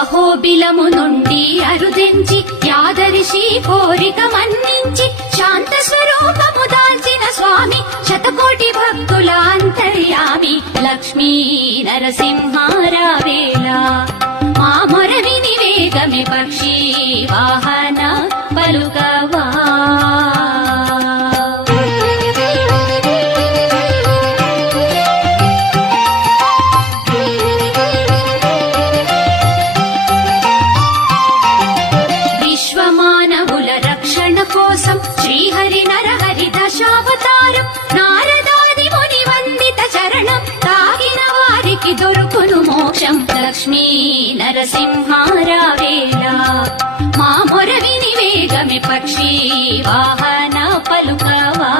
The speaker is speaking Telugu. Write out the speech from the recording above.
అహోబిలము నుండి అరుదెంచి యాదరిశి కోరిక మన్నించి శాంత స్వరూపము దాల్చిన స్వామి శతకోటి భక్తుల అంతర్యామి లక్ష్మీ నరసింహారావేళ మా మొర విని వేగమి పక్షి వాహన పలుకవా. విశ్వమానవుల రక్షణ కోసం శ్రీహరి నరహరి దశావతారం నారదాది ముని వందిత చరణం తాగిన వారికి దొరుకును మోక్షం లక్ష్మీ నరసింహారావేళ మా మొర విని వేగమి పక్షి వాహన పలుకవా.